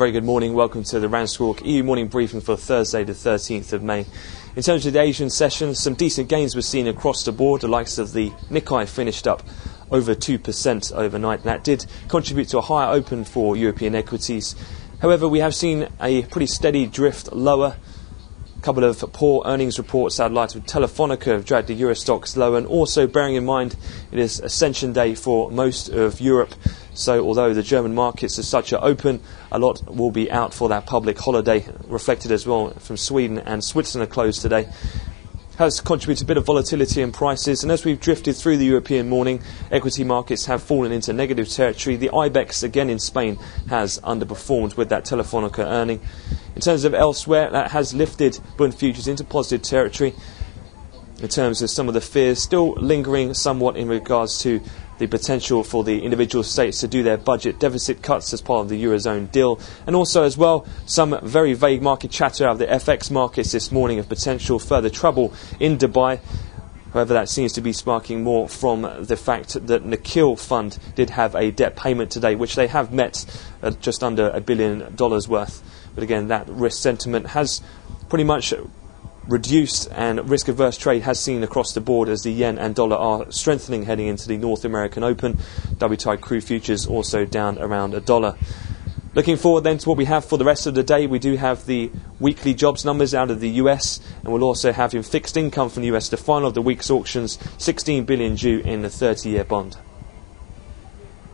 very good morning. Welcome to the RANsquawk EU morning briefing for Thursday the 13th of May. In terms of the Asian session, some decent gains were seen across the board. The likes of the Nikkei finished up over 2% overnight, and that did contribute to a higher open for European equities. However, we have seen a pretty steady drift lower. A couple of poor earnings reports out of Telefonica have dragged the Euro stocks lower, and also bearing in mind it is Ascension Day for most of Europe, so although the German markets as such are open, a lot will be out for that public holiday, reflected as well from Sweden and Switzerland closed today. Has contributed a bit of volatility in prices, and as we've drifted through the European morning, equity markets have fallen into negative territory. The IBEX again in Spain has underperformed with that Telefonica earning. In terms of elsewhere, that has lifted Bund futures into positive territory. In terms of some of the fears still lingering somewhat in regards to the potential for the individual states to do their budget deficit cuts as part of the Eurozone deal, and also as well some very vague market chatter out of the FX markets this morning of potential further trouble in Dubai. However, that seems to be sparking more from the fact that Nikhil Fund did have a debt payment today, which they have met at just under $1 billion worth. But again, that risk sentiment has pretty much reduced, and risk-averse trade has seen across the board as the yen and dollar are strengthening heading into the North American Open. WTI crude futures also down around $1. Looking forward then to what we have for the rest of the day, we do have the weekly jobs numbers out of the US, and we'll also have in fixed income from the US the final of the week's auctions, $16 billion due in the 30-year bond.